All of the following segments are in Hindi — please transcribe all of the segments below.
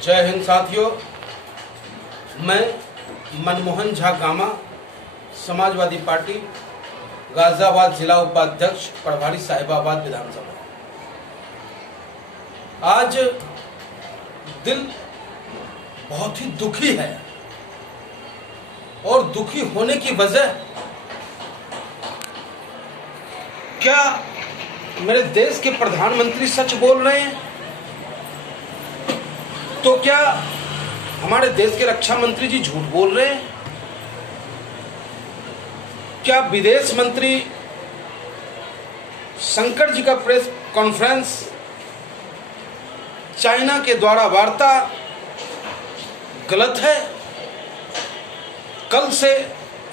जय हिंद साथियों। मैं मनमोहन झा गामा, समाजवादी पार्टी, गाजियाबाद जिला उपाध्यक्ष, प्रभारी साहिबाबाद विधानसभा। आज दिल बहुत ही दुखी है और दुखी होने की वजह क्या मेरे देश के प्रधानमंत्री सच बोल रहे हैं, तो क्या हमारे देश के रक्षा मंत्री जी झूठ बोल रहे हैं? क्या विदेश मंत्री शंकर जी का प्रेस कॉन्फ्रेंस, चाइना के द्वारा वार्ता गलत है? कल से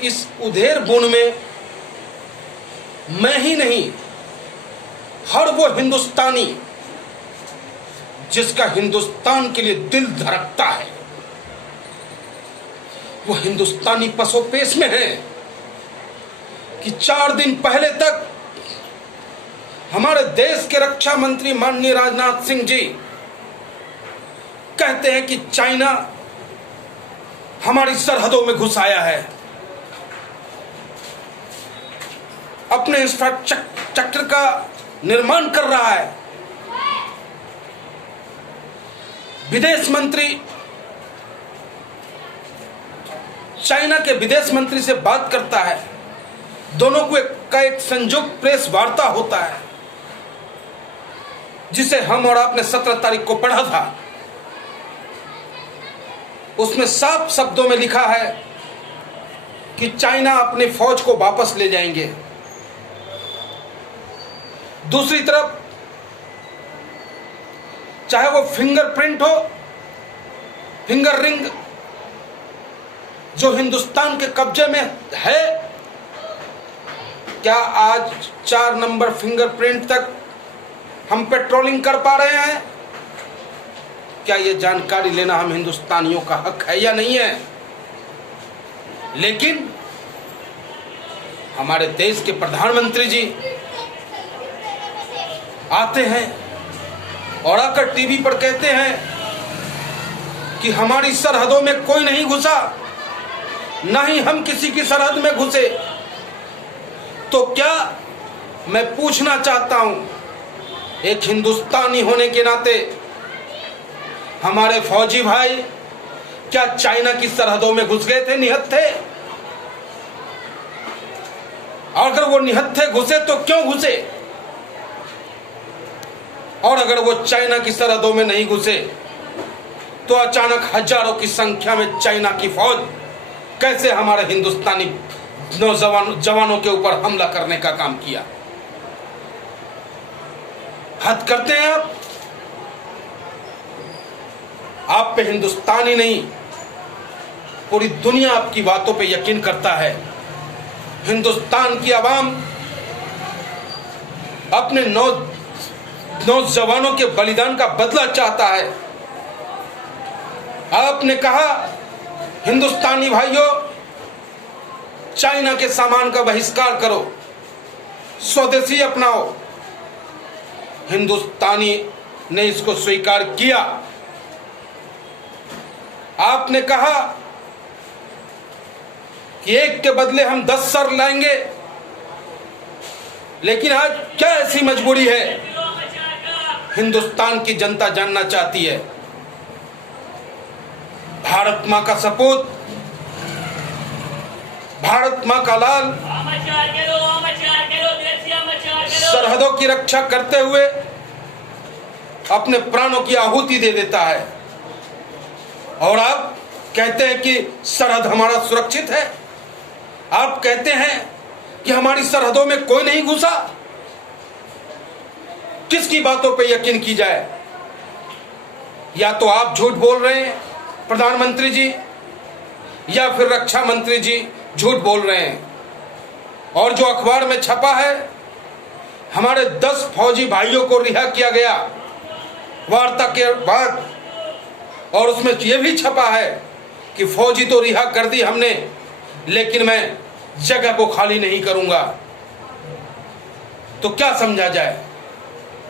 इस उधेर बुन में मैं ही नहीं, हर वो हिंदुस्तानी जिसका हिंदुस्तान के लिए दिल धड़कता है, वो हिंदुस्तानी पसोपेश में है कि 4 दिन पहले तक हमारे देश के रक्षा मंत्री माननीय राजनाथ सिंह जी कहते हैं कि चाइना हमारी सरहदों में घुस आया है, अपने इंफ्रास्ट्रक्चर का निर्माण कर रहा है। विदेश मंत्री चाइना के विदेश मंत्री से बात करता है, दोनों को एक संयुक्त प्रेस वार्ता होता है जिसे हम और आपने 17 तारीख को पढ़ा था। उसमें साफ शब्दों में लिखा है कि चाइना अपनी फौज को वापस ले जाएंगे। दूसरी तरफ चाहे वो फिंगरप्रिंट हो, फिंगर रिंग जो हिंदुस्तान के कब्जे में है, क्या आज 4 नंबर फिंगरप्रिंट तक हम पेट्रोलिंग कर पा रहे हैं? क्या ये जानकारी लेना हम हिंदुस्तानियों का हक है या नहीं है? लेकिन हमारे देश के प्रधानमंत्री जी आते हैं और आकर टीवी पर कहते हैं कि हमारी सरहदों में कोई नहीं घुसा, ना ही हम किसी की सरहद में घुसे। तो क्या मैं पूछना चाहता हूं, एक हिंदुस्तानी होने के नाते, हमारे फौजी भाई क्या चाइना की सरहदों में घुस गए थे, निहत्थे थे? और अगर वो निहत्थे घुसे तो क्यों घुसे? और अगर वो चाइना की सरहदों में नहीं घुसे तो अचानक हजारों की संख्या में चाइना की फौज कैसे हमारे हिंदुस्तानी जवानों के ऊपर हमला करने का काम किया? हद करते हैं आप पे हिंदुस्तान ही नहीं, पूरी दुनिया आपकी बातों पे यकीन करता है। हिंदुस्तान की आवाम अपने नौजवानों के बलिदान का बदला चाहता है। आपने कहा हिंदुस्तानी भाइयों, चाइना के सामान का बहिष्कार करो, स्वदेशी अपनाओ। हिंदुस्तानी ने इसको स्वीकार किया। आपने कहा कि एक के बदले हम 10 सर लाएंगे, लेकिन आज क्या ऐसी मजबूरी है? हिंदुस्तान की जनता जानना चाहती है। भारत मां का सपूत, भारत मां का लाल सरहदों की रक्षा करते हुए अपने प्राणों की आहुति दे देता है, और आप कहते हैं कि सरहद हमारा सुरक्षित है। आप कहते हैं कि हमारी सरहदों में कोई नहीं घुसा। किसकी बातों पे यकीन की जाए? या तो आप झूठ बोल रहे हैं प्रधानमंत्री जी, या फिर रक्षा मंत्री जी झूठ बोल रहे हैं। और जो अखबार में छपा है, हमारे 10 फौजी भाइयों को रिहा किया गया वार्ता के बाद, और उसमें यह भी छपा है कि फौजी तो रिहा कर दी हमने, लेकिन मैं जगह को खाली नहीं करूंगा। तो क्या समझा जाए?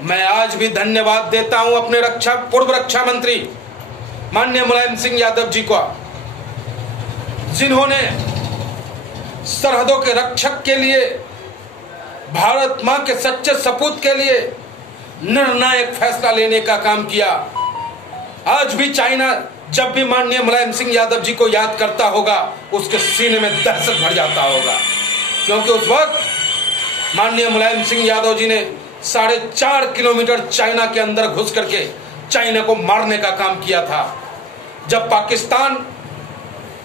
मैं आज भी धन्यवाद देता हूं अपने पूर्व रक्षा मंत्री माननीय मुलायम सिंह यादव जी को, जिन्होंने सरहदों के रक्षक के लिए, भारत मां के सच्चे सपूत के लिए निर्णायक फैसला लेने का काम किया। आज भी चाइना जब भी माननीय मुलायम सिंह यादव जी को याद करता होगा, उसके सीने में दहशत भर जाता होगा, क्योंकि उस वक्त माननीय मुलायम सिंह यादव जी ने 4.5 किलोमीटर चाइना के अंदर घुस करके चाइना को मारने का काम किया था। जब पाकिस्तान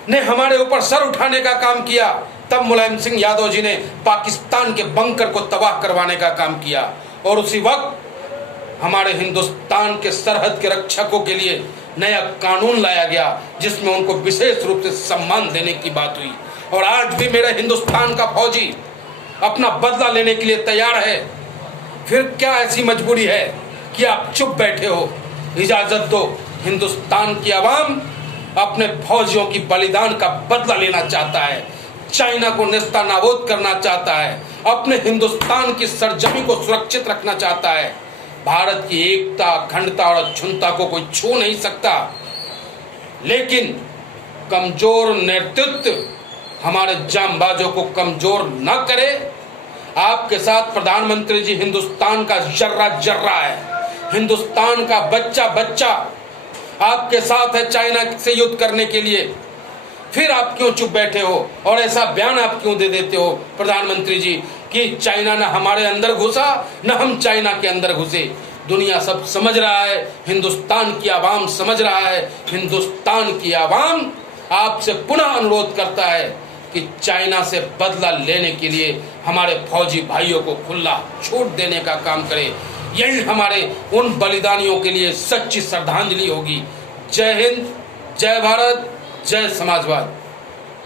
ने हमारे ऊपर सर उठाने का काम किया, तब मुलायम सिंह यादव जी ने पाकिस्तान के बंकर को तबाह करवाने का काम किया। और उसी वक्त हमारे हिंदुस्तान के सरहद के रक्षकों के लिए नया कानून लाया गया, जिसमें उनको विशेष रूप से सम्मान देने की बात हुई। और आज भी मेरे हिंदुस्तान का फौजी अपना बदला लेने के लिए तैयार है। फिर क्या ऐसी मजबूरी है कि आप चुप बैठे हो? इजाजत दो, हिंदुस्तान की आवाम अपने फौजियों की बलिदान का बदला लेना चाहता है, चाइना को नेस्तनाबूद करना चाहता है, अपने हिंदुस्तान की सरजमी को सुरक्षित रखना चाहता है। भारत की एकता, अखंडता और अक्षुण्णता को कोई छू नहीं सकता, लेकिन कमजोर नेतृत्व हमारे जांबाजों को कमजोर न करे। आपके साथ प्रधानमंत्री जी हिंदुस्तान का जर्रा जर्रा है, हिंदुस्तान का बच्चा बच्चा आपके साथ है चाइना से युद्ध करने के लिए। फिर आप क्यों चुप बैठे हो और ऐसा बयान आप क्यों दे देते हो प्रधानमंत्री जी कि चाइना न हमारे अंदर घुसा न हम चाइना के अंदर घुसे? दुनिया सब समझ रहा है, हिंदुस्तान की आवाम समझ रहा है। हिंदुस्तान की आवाम आपसे पुनः अनुरोध करता है कि चाइना से बदला लेने के लिए हमारे फौजी भाइयों को खुला छूट देने का काम करे। यही हमारे उन बलिदानियों के लिए सच्ची श्रद्धांजलि होगी। जय हिंद, जय भारत, जय समाजवाद।